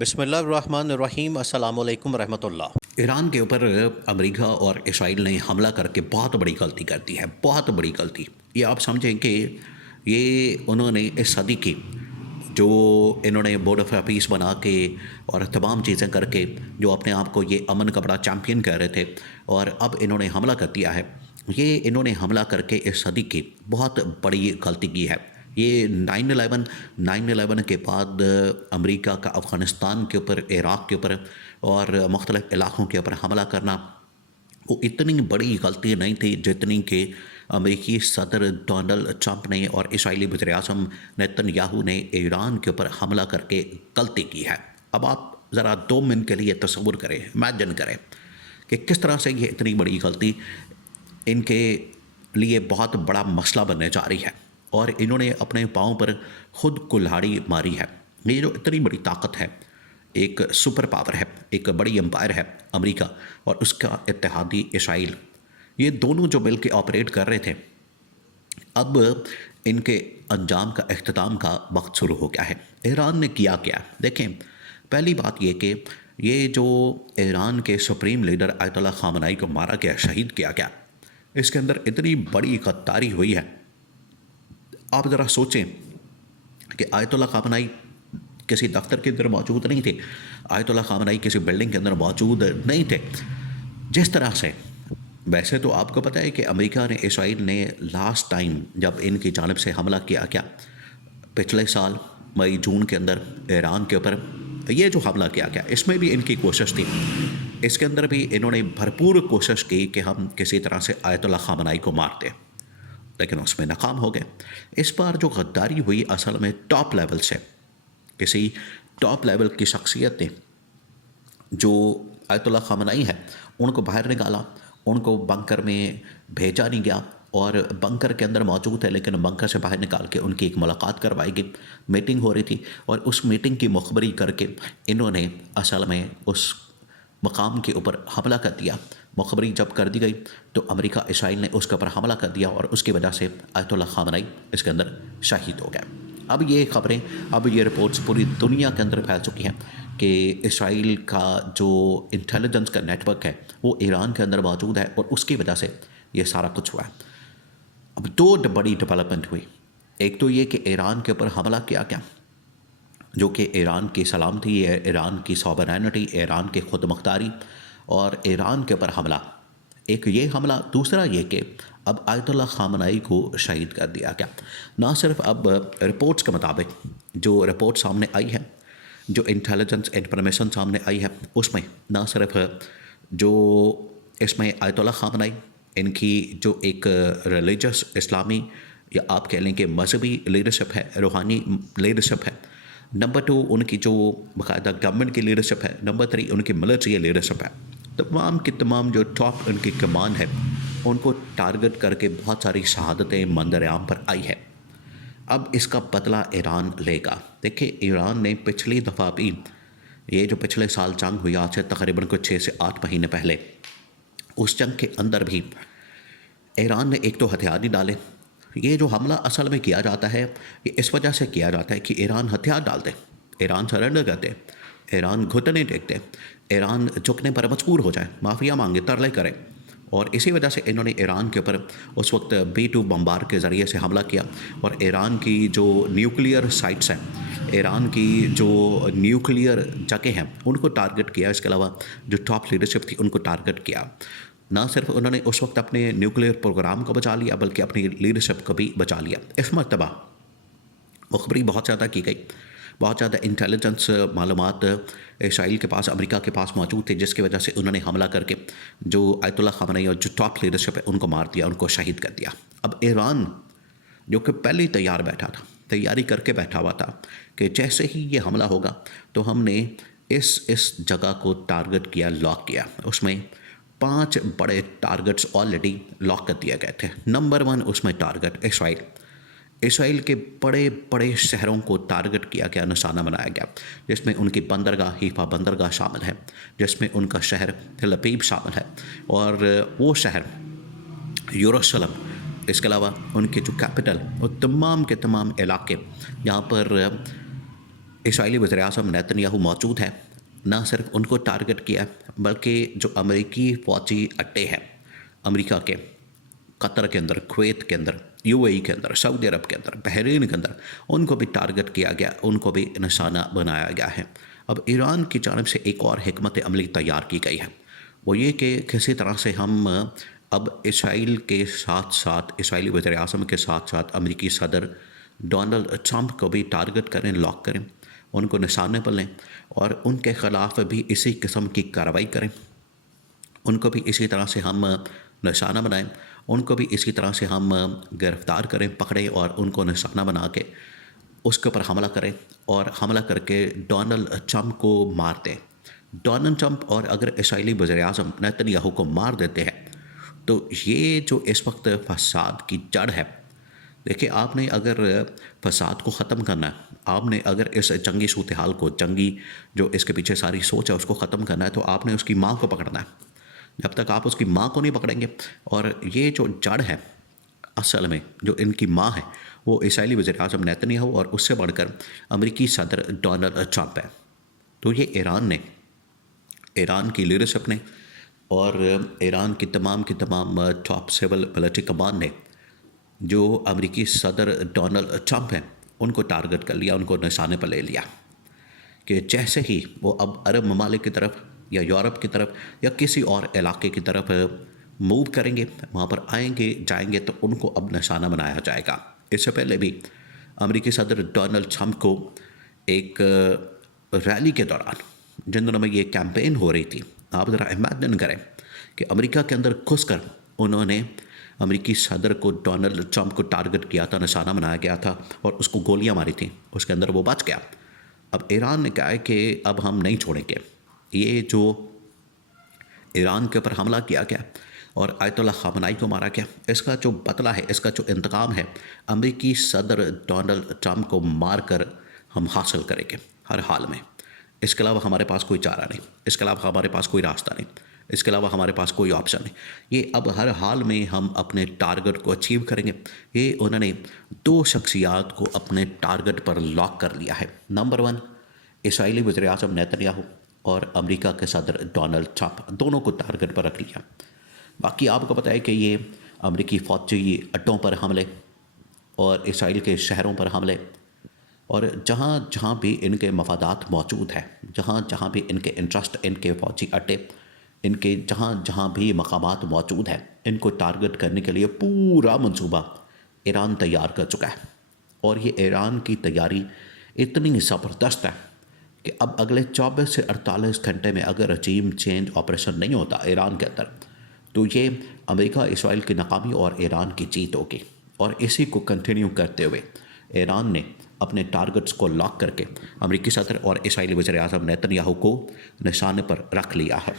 بسم اللہ الرحمن الرحیم، السلام علیکم ورحمۃ اللہ۔ ایران کے اوپر امریکہ اور اسرائیل نے حملہ کر کے بہت بڑی غلطی کر دی ہے، بہت بڑی غلطی۔ یہ آپ سمجھیں کہ یہ انہوں نے اس صدی کی جو انہوں نے بورڈ آف پیس بنا کے اور تمام چیزیں کر کے جو اپنے آپ کو یہ امن کا بڑا چیمپئن کہہ رہے تھے، اور اب انہوں نے حملہ کر دیا ہے۔ یہ انہوں نے حملہ کر کے اس صدی کی بہت بڑی غلطی کی ہے۔ یہ 9/11 کے بعد امریکہ کا افغانستان کے اوپر، عراق کے اوپر اور مختلف علاقوں کے اوپر حملہ کرنا وہ اتنی بڑی غلطی نہیں تھی جتنی کہ امریکی صدر ڈونلڈ ٹرمپ نے اور اسرائیلی وزیر اعظم نیتن یاہو نے ایران کے اوپر حملہ کر کے غلطی کی ہے۔ اب آپ ذرا 2 منٹ کے لیے تصور کریں، امیجن کریں کہ کس طرح سے یہ اتنی بڑی غلطی ان کے لیے بہت بڑا مسئلہ بننے جا رہی ہے، اور انہوں نے اپنے پاؤں پر خود کلہاڑی ماری ہے۔ یہ جو اتنی بڑی طاقت ہے، ایک سپر پاور ہے، ایک بڑی امپائر ہے امریکہ اور اس کا اتحادی اسرائیل، یہ دونوں جو مل کے آپریٹ کر رہے تھے، اب ان کے انجام کا اختتام کا وقت شروع ہو گیا ہے۔ ایران نے کیا کیا؟ دیکھیں، پہلی بات یہ کہ یہ جو ایران کے سپریم لیڈر آیت اللہ خامنائی کو مارا گیا، شہید کیا گیا، اس کے اندر اتنی بڑی غداری ہوئی ہے۔ آپ ذرا سوچیں کہ آیت اللہ خامنائی کسی دفتر کے اندر موجود نہیں تھے، آیت اللہ خامنائی کسی بلڈنگ کے اندر موجود نہیں تھے۔ جس طرح سے، ویسے تو آپ کو پتہ ہے کہ امریکہ نے، اسرائیل نے لاسٹ ٹائم جب ان کی جانب سے حملہ کیا پچھلے سال مئی جون کے اندر ایران کے اوپر یہ جو حملہ کیا گیا، اس میں بھی ان کی کوشش تھی، اس کے اندر بھی انہوں نے بھرپور کوشش کی کہ ہم کسی طرح سے آیت اللہ خامنائی کو مار دیں، لیکن اس میں ناکام ہو گئے۔ اس بار جو غداری ہوئی اصل میں ٹاپ لیول سے، کسی ٹاپ لیول کی شخصیت نے جو آیت اللہ خامنائی ہے ان کو باہر نکالا، ان کو بنکر میں بھیجا نہیں گیا، اور بنکر کے اندر موجود ہے لیکن بنکر سے باہر نکال کے ان کی ایک ملاقات کروائی گئی، میٹنگ ہو رہی تھی، اور اس میٹنگ کی مخبری کر کے انہوں نے اصل میں اس مقام کے اوپر حملہ کر دیا۔ مخبری جب کر دی گئی تو امریکہ اسرائیل نے اس کے اوپر حملہ کر دیا، اور اس کی وجہ سے آیت اللہ خامنائی اس کے اندر شہید ہو گیا۔ اب یہ خبریں، اب یہ رپورٹس پوری دنیا کے اندر پھیل چکی ہیں کہ اسرائیل کا جو انٹیلیجنس کا نیٹ ورک ہے وہ ایران کے اندر موجود ہے، اور اس کی وجہ سے یہ سارا کچھ ہوا ہے۔ اب 2 بڑی ڈیولپمنٹ ہوئی۔ ایک تو یہ کہ ایران کے اوپر حملہ کیا گیا، جو کہ ایران کی سلامتی، ایران کی سوورینٹی، ایران کی خود مختاری اور ایران کے اوپر حملہ، ایک یہ حملہ۔ دوسرا یہ کہ اب آیت اللہ خامنائی کو شہید کر دیا گیا۔ نہ صرف اب رپورٹس کے مطابق جو رپورٹ سامنے آئی ہے، جو انٹیلیجنس انفارمیشن سامنے آئی ہے، اس میں نہ صرف جو اس میں آیت اللہ خامنائی، ان کی جو ایک ریلیجس اسلامی یا آپ کہہ لیں کہ مذہبی لیڈرشپ ہے، روحانی لیڈرشپ ہے، نمبر 2 ان کی جو باقاعدہ گورنمنٹ کی لیڈرشپ ہے، نمبر 3 ان کی ملٹری لیڈرشپ ہے، تمام کی تمام جو ٹاپ ان کی کمان ہے ان کو ٹارگٹ کر کے بہت ساری شہادتیں منظر عام پر آئی ہے۔ اب اس کا بدلہ ایران لے گا۔ دیکھیں، ایران نے پچھلی دفعہ بھی، یہ جو پچھلے سال جنگ ہوئی آج سے تقریباً کچھ 6 سے 8 مہینے پہلے، اس جنگ کے اندر بھی ایران نے ایک تو ہتھیار نہیں ڈالے۔ یہ جو حملہ اصل میں کیا جاتا ہے یہ اس وجہ سے کیا جاتا ہے کہ ایران ہتھیار ڈال دے، ایران سرنڈر کر دے، ایران گھٹنے ٹیک دے، ایران جھکنے پر مجبور ہو جائے، معافیا مانگے، ترلے کرے، اور اسی وجہ سے انہوں نے ایران کے اوپر اس وقت B-2 بمبار کے ذریعے سے حملہ کیا، اور ایران کی جو نیوکلیئر سائٹس ہیں، ایران کی جو نیوکلیئر جگہیں ہیں ان کو ٹارگٹ کیا۔ اس کے علاوہ جو ٹاپ لیڈرشپ تھی ان کو ٹارگٹ کیا۔ نہ صرف انہوں نے اس وقت اپنے نیوکلیئر پروگرام کو بچا لیا بلکہ اپنی لیڈرشپ کو بھی بچا لیا۔ اس مرتبہ مخبری بہت زیادہ کی گئی، بہت زیادہ انٹیلیجنس معلومات اسرائیل کے پاس، امریکہ کے پاس موجود تھے، جس کی وجہ سے انہوں نے حملہ کر کے جو آیت اللہ خامنائی اور جو ٹاپ لیڈرشپ ہے ان کو مار دیا، ان کو شہید کر دیا۔ اب ایران جو کہ پہلے تیار بیٹھا تھا، تیاری کر کے بیٹھا ہوا تھا کہ جیسے ہی یہ حملہ ہوگا تو ہم نے اس جگہ کو ٹارگٹ کیا، لاک کیا۔ اس میں 5 بڑے ٹارگٹس آلریڈی لاک کر دیے گئے تھے۔ نمبر 1 اس میں ٹارگٹ اسرائیل کے بڑے بڑے شہروں کو ٹارگٹ کیا گیا، نشانہ بنایا گیا، جس میں ان کی بندرگاہ، حیفا بندرگاہ شامل ہے، جس میں ان کا شہر تل ابیب شامل ہے، اور وہ شہر یروشلم، اس کے علاوہ ان کے جو کیپٹل اور تمام کے تمام علاقے جہاں پر اسرائیلی وزیر اعظم نیتنیاہو موجود ہے، نہ صرف ان کو ٹارگٹ کیا بلکہ جو امریکی فوجی اڈے ہیں امریکہ کے، قطر کے اندر، کویت کے اندر، یو اے ای کے اندر، سعودی عرب کے اندر، بحرین کے اندر، ان کو بھی ٹارگٹ کیا گیا، ان کو بھی نشانہ بنایا گیا ہے۔ اب ایران کی جانب سے ایک اور حکمت عملی تیار کی گئی ہے، وہ یہ کہ کسی طرح سے ہم اب اسرائیل کے ساتھ ساتھ، اسرائیلی وزیر اعظم کے ساتھ ساتھ امریکی صدر ڈونلڈ ٹرمپ کو بھی ٹارگٹ کریں، لاک کریں، ان کو نشانے پر لیں اور ان کے خلاف بھی اسی قسم کی کارروائی کریں، ان کو بھی اسی طرح سے ہم نشانہ بنائیں، ان کو بھی اسی طرح سے ہم گرفتار کریں، پکڑیں اور ان کو نشانہ بنا کے اس کے اوپر حملہ کریں اور حملہ کر کے ڈونلڈ ٹرمپ کو مار دیں۔ ڈونلڈ ٹرمپ اور اگر اسرائیلی وزیر اعظم نیتنیاہو کو مار دیتے ہیں تو یہ جو اس وقت فساد کی جڑ ہے، دیکھیں آپ نے اگر فساد کو ختم کرنا ہے، آپ نے اگر اس جنگی صورتحال کو، جنگی جو اس کے پیچھے ساری سوچ ہے اس کو ختم کرنا ہے، تو آپ نے اس کی ماں کو پکڑنا ہے۔ جب تک آپ اس کی ماں کو نہیں پکڑیں گے، اور یہ جو جڑ ہے اصل میں جو ان کی ماں ہے وہ اسرائیلی وزیر اعظم نیتنیاہو اور اس سے بڑھ کر امریکی صدر ڈونلڈ ٹرمپ ہے، تو یہ ایران کی لیڈرشپ نے اور ایران کی تمام ٹاپ سول ملٹری کمان نے جو امریکی صدر ڈونلڈ ٹرمپ ہیں ان کو ٹارگٹ کر لیا، ان کو نشانے پر لے لیا کہ جیسے ہی وہ اب عرب ممالک کی طرف یا یورپ کی طرف یا کسی اور علاقے کی طرف موو کریں گے، وہاں پر آئیں گے جائیں گے، تو ان کو اب نشانہ بنایا جائے گا۔ اس سے پہلے بھی امریکی صدر ڈونلڈ ٹرمپ کو ایک ریلی کے دوران، جن دنوں میں یہ کیمپین ہو رہی تھی، آپ ذرا امیجن کریں کہ امریکہ کے اندر گھس کر انہوں نے امریکی صدر کو، ڈونلڈ ٹرمپ کو ٹارگٹ کیا تھا، نشانہ بنایا گیا تھا اور اس کو گولیاں ماری تھیں، اس کے اندر وہ بچ گیا۔ اب ایران نے کہا ہے کہ اب ہم نہیں چھوڑیں گے، یہ جو ایران کے اوپر حملہ کیا گیا اور آیت اللہ خامنائی کو مارا گیا، اس کا جو بدلہ ہے، اس کا جو انتقام ہے، امریکی صدر ڈونلڈ ٹرمپ کو مار کر ہم حاصل کریں گے ہر حال میں۔ اس کے علاوہ ہمارے پاس کوئی چارہ نہیں، اس کے علاوہ ہمارے پاس کوئی راستہ نہیں، اس کے علاوہ ہمارے پاس کوئی آپشن نہیں۔ یہ اب ہر حال میں ہم اپنے ٹارگٹ کو اچیو کریں گے۔ یہ انہوں نے دو شخصیات کو اپنے ٹارگٹ پر لاک کر لیا ہے۔ نمبر 1 اسرائیلی وزیر اعظم نیتنیاہو اور امریکہ کے صدر ڈونلڈ ٹرمپ، دونوں کو ٹارگٹ پر رکھ لیا۔ باقی آپ کو پتہ ہے کہ یہ امریکی فوجی اڈوں پر حملے اور اسرائیل کے شہروں پر حملے، اور جہاں جہاں بھی ان کے مفادات موجود ہیں، جہاں جہاں بھی ان کے انٹرسٹ، ان کے فوجی اڈے، ان کے جہاں جہاں بھی مقامات موجود ہیں، ان کو ٹارگٹ کرنے کے لیے پورا منصوبہ ایران تیار کر چکا ہے۔ اور یہ ایران کی تیاری اتنی زبردست ہے کہ اب اگلے 24 سے 48 گھنٹے میں اگر رجیم چینج آپریشن نہیں ہوتا ایران کے اندر، تو یہ امریکہ اسرائیل کی ناکامی اور ایران کی جیت ہوگی۔ اور اسی کو کنٹینیو کرتے ہوئے ایران نے اپنے ٹارگٹس کو لاک کر کے امریکی صدر اور اسرائیلی وزیر اعظم نیتنیاہو کو نشانے پر رکھ لیا ہے۔